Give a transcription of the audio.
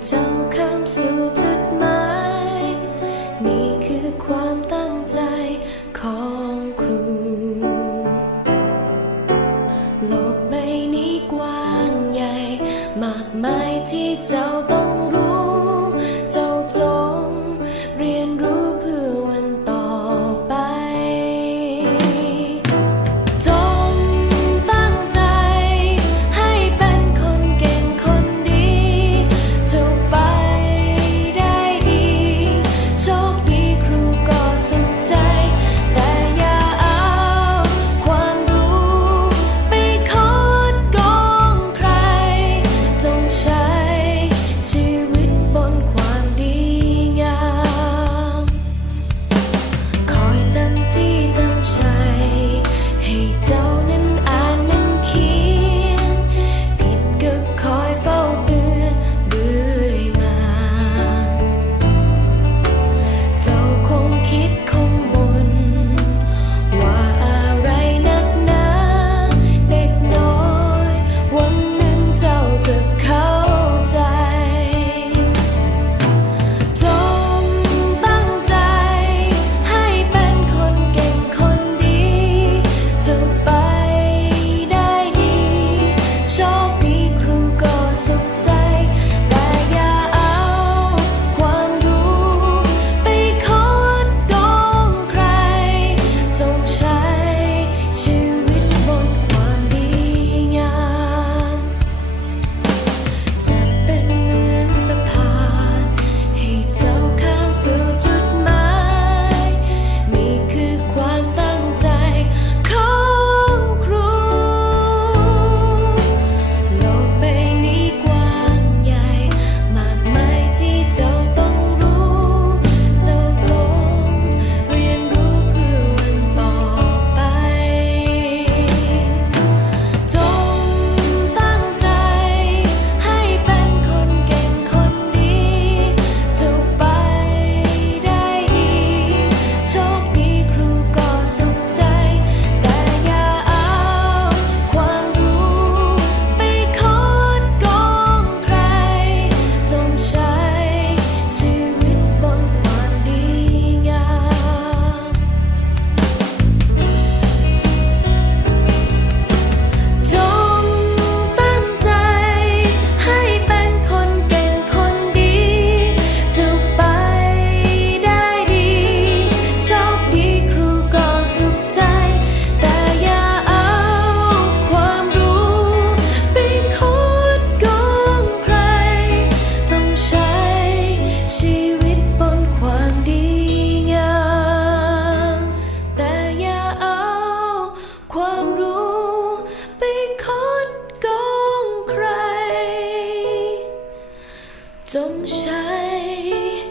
走。爱